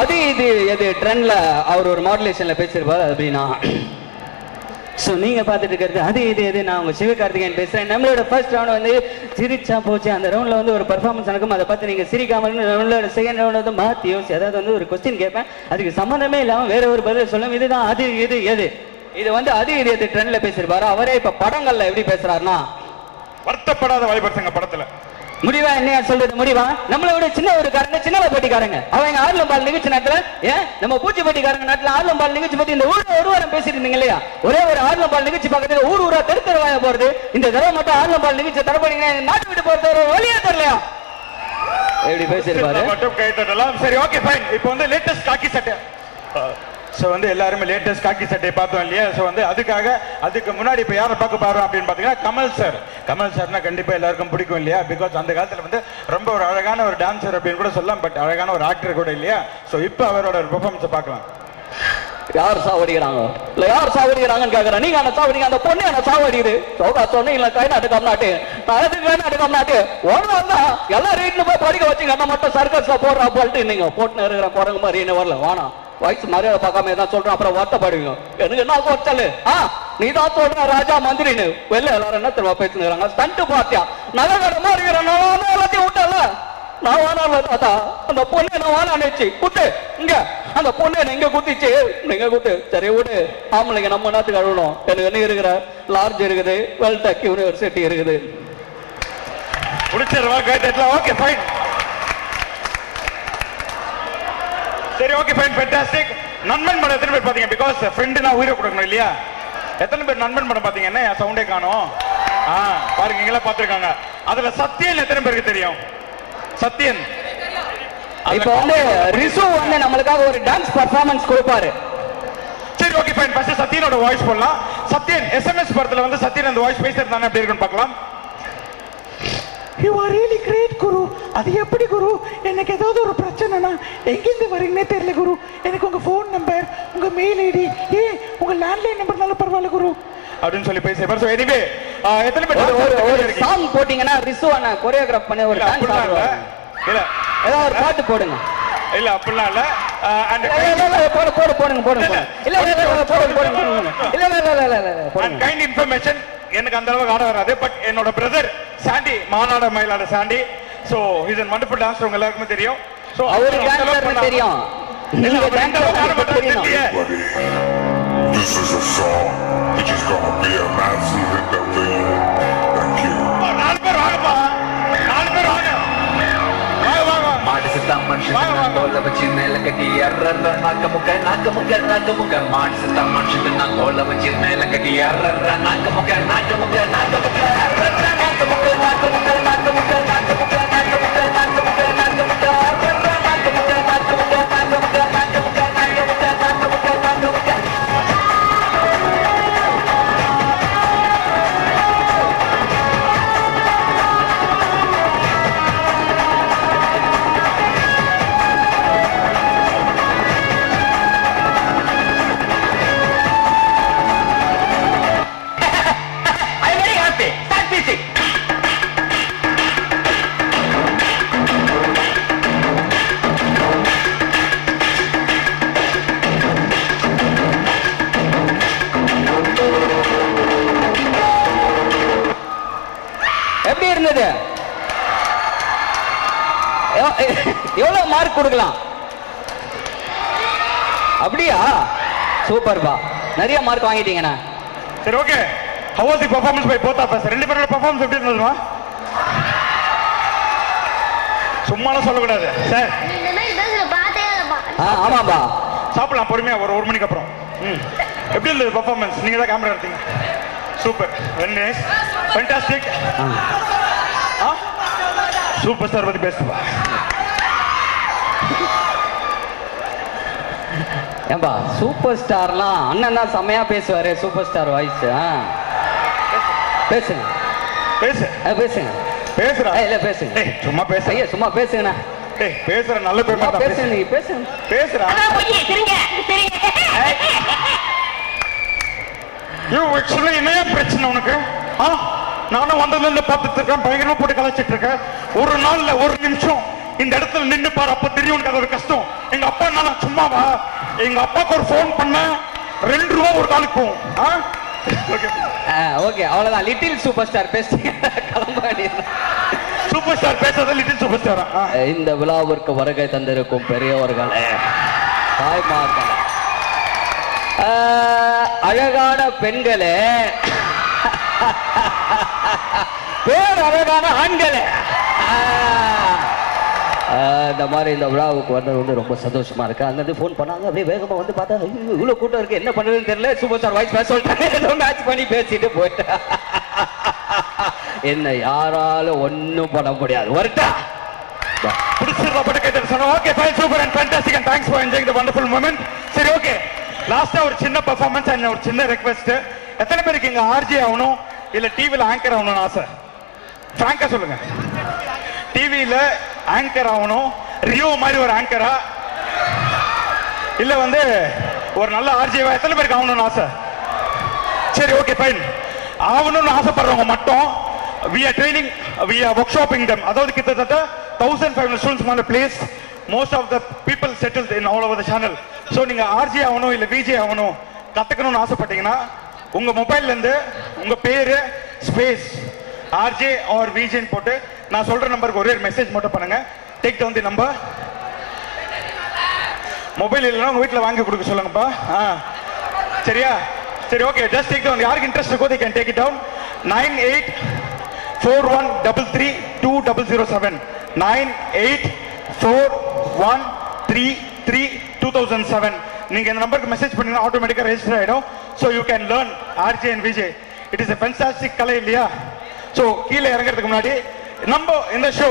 அது இது எது ட்ரெண்ட்ல அவர் ஒரு மாடுலேஷன்ல பேசிருப்பாரு அப்படின்னா. ஸோ நீங்க பார்த்துட்டு இருக்கிறது அது இது நான் உங்க சிவகார்த்திகேயன் பேசுறேன். நம்மளோட ஃபர்ஸ்ட் ரவுண்ட் வந்து சிரிச்சா போச்சு. அந்த ரவுண்ட்ல வந்து ஒரு பர்ஃபார்மன்ஸ் நடக்கும். அதை பார்த்து நீங்க சிரிக்காம ரவுண்டோட செகண்ட் ரவுண்ட் வந்து மாத்தி யோசி. அதாவது வந்து ஒரு கொஸ்டின் கேட்பேன், அதுக்கு சம்மந்தமே இல்லாம வேற ஒரு பதில் சொல்லும். இதுதான் அது இது எது. இது வந்து அது இது ட்ரெண்ட்ல பேசிருப்பாரு. அவரே இப்ப படங்கள்ல எப்படி பேசுறாருன்னா, வருத்தப்படாத வாலிபர்சங்க படத்துல முடிவா என்னையா சொல்றது? முடிவா நம்மளை விட சின்ன ஒரு காரங்க, சின்ன போட்டிக்காரங்க. அவங்க ஆர்லம்பால் நிகழ்ச்சி நாட்டுல ஏன் நம்ம பூச்சிப்பட்டிக்காரங்க நாட்டுல ஆர்லம்பால் நிகழ்ச்சி பத்தி இந்த ஊர்ல ஒரு வாரம் பேசிட்டு இருந்தீங்க இல்லையா? ஒரே ஒரு ஆர்லம்பால் நிகழ்ச்சி பக்கத்துல ஊரா தெருவாய போறது. இந்த தடவை மட்டும் ஆர்லம்பால் நிகழ்ச்சி தர போனீங்கன்னா நாட்டு விட்டு போறது ஒரு வழியா தெரியலையா? எப்படி பேசிருப்பாரு மட்டும் கை தட்டலாம். சரி ஓகே ஃபைன். இப்போ வந்து லேட்டஸ்ட் காக்கி சட்டை. ஸோ வந்து எல்லாருமே லேட்டஸ்ட் காக்கி சட்டையை பார்த்தோம் இல்லையா? ஸோ வந்து அதுக்கு முன்னாடி இப்போ யாரை பார்க்க போறோம் அப்படின்னு பார்த்தீங்கன்னா கமல் சார். கமல் சார்னா கண்டிப்பாக எல்லாருக்கும் பிடிக்கும் இல்லையா? பிகாஸ் அந்த காலத்தில் வந்து ரொம்ப ஒரு அழகான ஒரு டான்சர் அப்படின்னு கூட சொல்லலாம். பட் அழகான ஒரு ஆக்டர் கூட இல்லையா? ஸோ இப்போ அவரோட ஒரு பெர்ஃபார்மன்ஸை பார்க்கலாம். யார் சாவடிக்கிறாங்க இல்ல யார் சாவடிக்கிறாங்கன்னு கேக்குறேன். நீங்க அந்த சாவடிங்க, அந்த பொண்ணு என்ன சாவடிக்குது. சோகா சொன்னீங்களா கை நாட்டு கம்நாட்டு, நான் எதுக்கு கை நாட்டு கம்நாட்டு ஒண்ணு வந்தா எல்லாரும் வீட்டுல போய் படிக்க வச்சுங்க, என்ன மட்டும் சர்க்கஸ்ல போடுறா போல்ட்டு நீங்க போட்டுன்னு இருக்கிற குரங்கு மாதிரி என்ன வரல வேணாம். வயசு மரியாதை பார்க்காம ஏதாவது சொல்றேன், அப்புறம் வருத்தப்படுவீங்க. எனக்கு என்ன குறைச்சல்? நீ தான் சொல்ற ராஜா மந்திரின்னு வெளில எல்லாரும் என்ன தெரியுமா பேசுங்கிறாங்க, ஸ்டண்ட் பார்த்தியா நல்ல கடமா இருக்கிறேன், நான் எல்லாத்தையும் விட்டல, நான் வானால தாத்தா அந்த பொண்ணு நான் வானாச்சு குட்டு இங்க, அந்த பொண்ணு என்ன இங்க குத்திச்சு நீங்க குட்டு, சரி விடு ஆம்பளைங்க நம்ம நாட்டுக்கு அழுவணும். எனக்கு என்ன இருக்கிற லார்ஜ் இருக்குது, வெல்டெக் யூனிவர்சிட்டி இருக்குது. ஓகே ஃபைன், சரி ஓகே ஃபைன், ஃபேண்டாஸ்டிக். நண்பன் படம் எத்தனை பேர் பாத்தீங்க? பிகாஸ் ஃப்ரெண்டுனா உயிரை கொடுக்கணும் இல்லையா? எத்தனை பேர் நண்பன் படம் பாத்தீங்க? என்ன சவுண்டே காணோம். பாருங்க எல்லாம் பாத்துருக்காங்க. அதுல சத்யன் எத்தனை பேருக்கு தெரியும்? சத்யன் இப்போ வந்து ரிசு வந்து நம்மளுக்காக ஒரு டான்ஸ் பெர்ஃபார்மன்ஸ் கொடுப்பாரு. சரி ஓகே ஃபைன், ஃபர்ஸ்ட் சத்யனோட வாய்ஸ் போடலாம். சத்யன் எஸ்எம்எஸ் படத்துல வந்து சத்யன் அந்த வாய்ஸ் பேசிருந்தானே, எப்படி இருக்குன்னு பார்க்கலாம். யூ ஆர் ரியலி கிரேட் குரு. அது எப்படி குரு? எனக்கு ஏதாவது ஒரு பிரச்சனைனா எங்கிருந்து வரீங்கன்னே தெரியல குரு. எனக்கு உங்க ஃபோன் நம்பர், உங்க மெயில் ஐடி, உங்க லேண்ட்லைன் நம்பர்னால பரவாயில்ல குரு அப்படின்னு சொல்லி பேசுறேன். சோ எனிவே எத்தனை பேர் ஒரு சாங் போடிங்கனா ரிசு அண்ணா கோரியோகிராஃப் பண்ணி ஒரு டான்ஸ் ஆடுவாங்க. இல்ல ஏதாவது ஒரு பாட்டு போடுங்க. இல்ல அப்படிலாம் இல்ல. அண்ட் போடுங்க. இல்ல கைண்ட் இன்ஃபர்மேஷன் எனக்கு அந்த அளவுக்கு ஆட வராது. பட் என்னோட brother Sandy, Maanada Mayilada Sandy, so is a wonderful dancer, உங்க எல்லாருக்கும் தெரியும். சோ அவரு டான்சர் தெரியும், நீங்க டான்சர் தெரியும். This is a song which is gonna be a massive hit of the year. Thank you. நாலு பேர் வாங்கப்பா, நாலு பேர் வாங்க. மாடு சித்தா மனுஷன் கோல வச்சு மேல கட்டி அர்ரர்ற நாக்க முக்க மாடு சித்தா மனுஷன் நான் கோல வச்சு மேல கட்டி அர்ரர்ற நாக்க முக்க அர்ரர்ற நாக்க எப்படி இருந்தது? எவ்வளவு மார்க் கொடுக்கலாம்? அப்படியா? சூப்பர்பா, நிறைய மார்க் வாங்கிட்டீங்கண்ணா. சரி okay, how was the performance by both of us? ரெண்டு பேரோட பெர்ஃபார்மன்ஸ் எப்படி இருந்ததுமா? சும்மாலாம் சொல்லக்கூடாது சார். ஆமாப்பா, சாப்பிடலாம் பொறுமையா ஒரு மணிக்கு அப்புறம். எப்படி இருந்தது பெர்ஃபார்மன்ஸ்? நீங்க தான் கேமரா எடுத்தீங்க. Super, very nice, fantastic. Super star பத்தி பேசுவா. ஏன்பா சூப்பர் ஸ்டார்லாம் அண்ணன் தான் செம்மையா பேசுவாரு. Super star voice. பேசுங்க பேசுங்க பேசுறா. இல்ல பேசுங்க, சும்மா பேச. ஐயா சும்மா பேசுங்கண்ணா. பேசுற நல்ல பேர் பேசுங்க, நீங்க பேசுங்க. பேசுறா. என்ன பிரச்சனை உனக்கு? நானும் வந்ததுல இருந்து பார்த்துட்டு இருக்கேன், பயங்கரமா போட்டு கலாச்சிட்டு இருக்கேன். ஒரு நாள்ல ஒரு நிமிஷம் இந்த இடத்துல நின்று பாரு, அப்ப தெரியும் உனக்கு அது ஒரு கஷ்டம். எங்க அப்பா நான் சும்மாவா? எங்க அப்பாவுக்கு ஒரு போன் பண்ண 2 ரூபா ஒரு காலுக்கு போகும். ஓகே அவ்வளவுதான். லிட்டில் சூப்பர் ஸ்டார் பேசுறீங்க, கிளம்ப. சூப்பர் ஸ்டார் பேசாத லிட்டில் சூப்பர் ஸ்டார். இந்த விழாவிற்கு வருகை தந்திருக்கும் பெரியவர்களே, தாய்மார்களே, அழகான பெண்களே, பேர் அழகான ஆண்களே, இந்த மாதிரி இந்த விழாவுக்கு வந்தது வந்து ரொம்ப சந்தோஷமா இருக்கு. அங்கிருந்து ஃபோன் பண்ணாங்க, அப்படியே வேகமா வந்து பார்த்தா இவ்வளவு கூட்டம் இருக்கு, என்ன பண்ணுறதுன்னு தெரியல. சூப்பர் ஸ்டார் வாய்ஸ் பேச சொல்லிட்டாங்க, ஏதோ மேட்ச் பண்ணி பேசிட்டு போயிட்டேன். என்ன யாராலும் ஒன்னும் பண்ண முடியாது. வரட்டா சரி ஓகே, லாஸ்டா ஒரு சின்ன பெர்ஃபார்மன்ஸ் அண்ட் ஒரு சின்ன ரெக்வெஸ்ட். எத்தனை பேருக்கு இங்க ஆர்ஜே ஆகணும் இல்ல டிவில ஆங்கர் ஆகணும்னு ஆசை? பிராங்கா சொல்லுங்க. டிவில ஆங்கர் ஆகணும், ரியோ மாதிரி ஒரு ஆங்கரா, இல்ல வந்து ஒரு நல்ல ஆர்ஜேவா எத்தனை பேருக்கு ஆகணும்னு ஆசை? சரி, ஓகே, ஃபைன். ஆகணும்னு ஆசைப்படுறவங்க மட்டும் we are training, we are workshopping them. அதாவது கிட்டத்தட்ட 1500 students on the place. Most of the people settled in all over the channel. So நீங்க ஆர்ஜே ஆகணும் இல்ல விஜே ஆகணும் கத்துக்கணும்னு ஆசைப்பட்டீங்கன்னா உங்க மொபைல்ல இருந்து உங்க பேரு ஸ்பேஸ் ஆர்ஜே ஆர் விஜேன்னு போட்டு நான் சொல்ற நம்பருக்கு ஒரே மெசேஜ் மட்டும் பண்ணுங்க. Take down the number. Mobile இல்லைன்னா உங்க வீட்டில் வாங்கி கொடுக்க சொல்லுங்கப்பா. சரியா? சரி, ஓகே, ஜஸ்ட் டேக் டவுன். யாருக்கு இன்ட்ரெஸ்ட் இருக்கோ they can take it down. 9841332007 9841332007. நீங்க இந்த நம்பருக்கு மெசேஜ் பண்ணீங்கன்னா ஆட்டோமேட்டிக்கா ரெஜிஸ்டர் ஆயிடும். So you can learn RJ and VJ. It is a fantastic கலை இல்லையா? So கீழே இறங்குறதுக்கு முன்னாடி நம்பர் இந்த ஷோ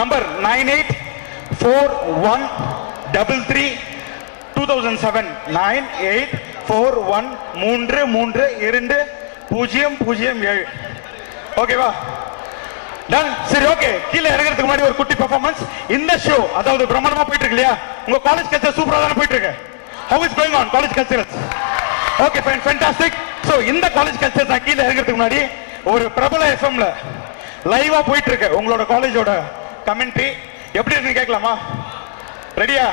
நம்பர் 9841332007 9841332007. ஓகேவா? டன். சரி, ஓகே, கீழே இறங்குறதுக்கு முன்னாடி ஒரு குட்டி பெர்ஃபார்மன்ஸ். இந்த ஷோ அதாவது பிரம்மாண்டமா போயிட்டு இருக்கு இல்லையா? உங்க காலேஜ் கல்ச்சர் சூப்பரா தானே போயிட்டு இருக்கு. How is going on college cultures? Okay, fine, fantastic. So இந்த காலேஜ் கல்ச்சர் நான் கீழே இறங்குறதுக்கு முன்னாடி ஒரு பிரபல எஃப்எம்ல லைவா போயிட்டு இருக்கு உங்களோட காலேஜோட கமெண்ட்ரி. எப்படி இருக்குன்னு கேட்கலாமா? ரெடியா?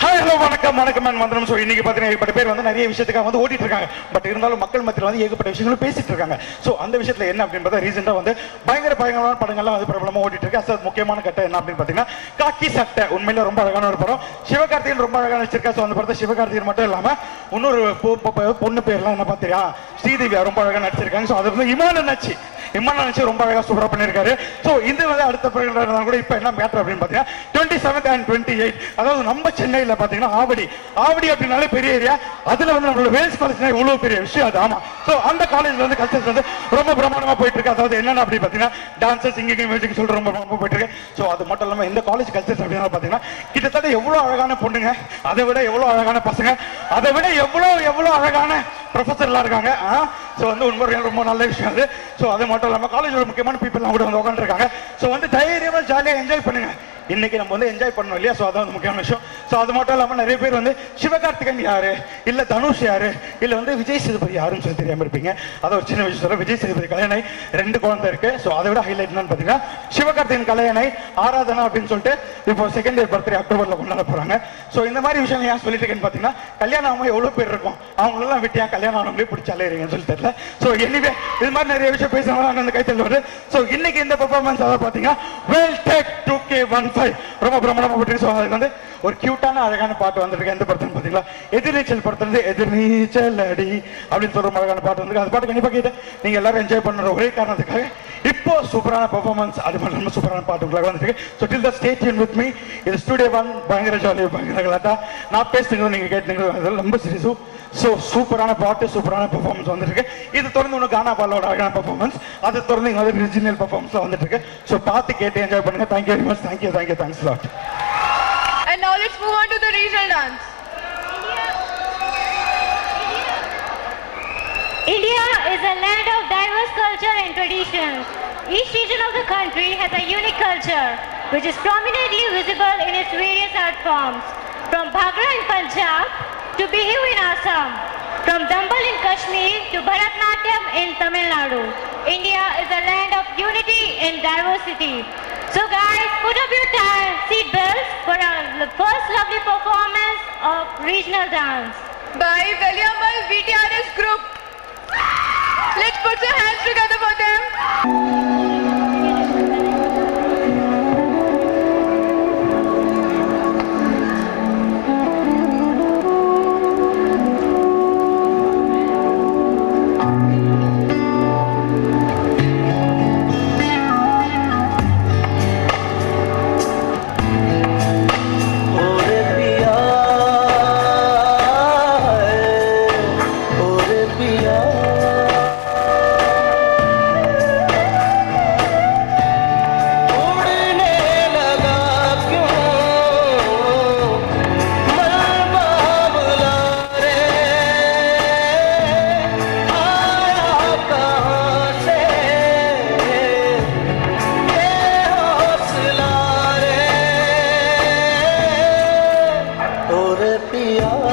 ஹாய், ஹலோ, வணக்கம், வணக்கம் அண்ட் வந்தனம். ஸோ இன்னைக்கு பார்த்தீங்கன்னா ஏகப்பட்ட பேர் வந்து நிறைய விஷயத்துக்காக வந்து ஓடிட்டு இருக்காங்க. பட் இருந்தாலும் மக்கள் மத்தியில் வந்து ஏகப்பட்ட விஷயங்களும் பேசிட்டு இருக்காங்க. ஸோ அந்த விஷயத்தில் என்ன அப்படின்றத ரீசெண்டாக வந்து பயங்கரமான படங்கள்லாம் வந்து பிரபலமாக ஓடிட்டு இருக்கு. அது முக்கியமான கட்டம் என்ன அப்படின்னு பார்த்தீங்கன்னா காக்கி சட்டை. உண்மையில ரொம்ப அழகான ஒரு படம். சிவகார்த்திகேயன் ரொம்ப அழகாக நடிச்சிருக்கா. ஸோ அந்த படத்தை சிவகார்த்திகேயன் மட்டும் இல்லாமல் இன்னொரு பொண்ணு பேர்லாம் என்ன பார்த்தியா, ஸ்ரீதேவியா ரொம்ப அழகாக நடிச்சிருக்காங்க. ஸோ அது வந்து இமான் நினைச்சு ரொம்ப அழகா சூப்பரா பண்ணிருக்காரு. சோ இந்த வந்து அடுத்த பிரகடனம் கூட இப்ப என்ன மேட்டர் அப்படின்னு பாத்தீங்கன்னா 27th and 28, அதாவது நம்ம சென்னையில பாத்தீங்கன்னா ஆவடி அப்படின்னாலே பெரிய ஏரியா. அதுல வந்து நம்மளோட வேல்ஸ் காலேஜ் இவ்வளவு பெரிய விஷயம் அது. ஆமா, சோ அந்த காலேஜ்ல வந்து கல்ச்சர்ஸ் வந்து ரொம்ப பிரமாண்டமா போயிட்டு இருக்கு. அதாவது என்னன்னா அப்படி பாத்தீங்கன்னா டான்சர், சிங்கிங், மியூசிக் சொல்ற ரொம்ப போயிட்டு இருக்கு. சோ அது மட்டும் இல்லாம இந்த காலேஜ் கல்ச்சர்ஸ் அப்படின்னா பாத்தீங்கன்னா கிட்டத்தட்ட எவ்வளவு அழகான பொண்ணுங்க, அதை விட எவ்வளவு அழகான பசங்க, அதை விட எவ்வளவு அழகான ப்ரொஃபஸர்லாம் இருக்காங்க. சோ வந்து உண்மையிலே ரொம்ப நல்ல விஷயம் அது. சோ அது மட்டும் இல்லாம காலேஜோட முக்கியமான பீப்புள்லாம் கூட வந்து உட்காந்துருக்காங்க. சோ வந்து தைரியமா ஜாலியா என்ஜாய் பண்ணுங்க. இன்னைக்கு நம்ம வந்து என்ஜாய் பண்ணோம் இல்லையா? சோ அதான் முக்கியமான விஷயம். சோ அது மட்டும் இல்லாம நிறைய பேர் வந்து சிவகார்த்திகேயன் யாரு, இல்ல தனுஷ் யாரு, இல்ல வந்து விஜய் சேதுபதி யாருன்னு சொல்லி தெரியாம இருப்பீங்க. அதை ஒரு சின்ன விஷயம் சொல்ல, விஜய் சேதுபதி கல்யாணம் 2 குழந்தை இருக்கு. சோ அதை விட ஹைலைட் என்னன்னு பாத்தீங்கன்னா சிவகார்த்திகேயன் கல்யாணம் ஆராதனா அப்படின்னு சொல்லிட்டு இப்போ செகண்ட் இயர் பர்த்டே அக்டோபர்ல கொண்டாட போறாங்க. சோ இந்த மாதிரி விஷயம் ஏன் சொல்லிட்டு இருக்கேன்னு பாத்தீங்கன்னா கல்யாணம் ஆகாம எவ்வளவு பேர் இருக்கும், அவங்களெல்லாம் விட்டியா கல்யாணம் ஆனவங்களே பிடிச்சாலே இருங்கன்னு சொல்லி தெரியல. சோ எனிவே இது மாதிரி நிறைய விஷயம் பேசுறவங்க அந்த கைத்தல் வருது. சோ இன்னைக்கு இந்த பெர்ஃபார்மன்ஸ் அதை பாத்தீங்கன்னா வெல் டேக் 2K15 ரொம்ப பிரமாண்டமா போட்டு. சோ அதுக்கு வந்து ஒரு கியூட்டான அழகான பாட்டு வந்துருக்கு. எந்த படத்துன்னு பாத்தீங்களா? எதிர்நீச்சல் படத்துல எதிர்நீச்சல் அடி அப்படின்னு சொல்ற அழகான பாட்டு வந்து அந்த பாட்டு கண்டிப்பா கேட்டு நீங்க எல்லாரும் என்ஜாய் பண்ணுற ஒரே காரணத்துக்காக இப்போ சூப்பரான பெர்ஃபார்மன்ஸ் அது மட்டும் ரொம்ப சூப்பரான பாட்டு உங்களுக்கு வந்துருக்கு. So till the stay tune with me. இது ஸ்டுடியோ 1 பயங்கர ஜாலி பயங்கர கலாட்டா. நான் பேசுறது நீங்க கேட்டீங்க அதெல்லாம் ரொம்ப சீரியஸு. ஸோ சூப்பரான பாட்டு சூப்பரான பெர்ஃபார்மன்ஸ் வந்துருக்கு. இது தொடர்ந்து ஒன்று கானா பாலோட அழகான பெர்ஃபார்மன்ஸ், அது தொடர்ந்து இங்கே வந்து ரிஜினல் பெர்ஃபார்மன்ஸ் வந்துட்டு இருக்கு. ஸோ பார்த்து கேட்டு என்ஜாய் பண்ணுங்க. Thank you very much. Thank you thanks lot. And now let's move on to the regional dance. India is a land of diverse culture and traditions. Each region of the country has a unique culture, which is prominently visible in its various art forms. From Bhangra in Punjab to Bihu in Assam, from Dambal in Kashmir to Bharatnatyam in Tamil Nadu. India is a land of unity and diversity. So guys, put up your seat belts for our first lovely performance of regional dance by Valiamal VTRS group. Let's put your hands together for them. கட்டியா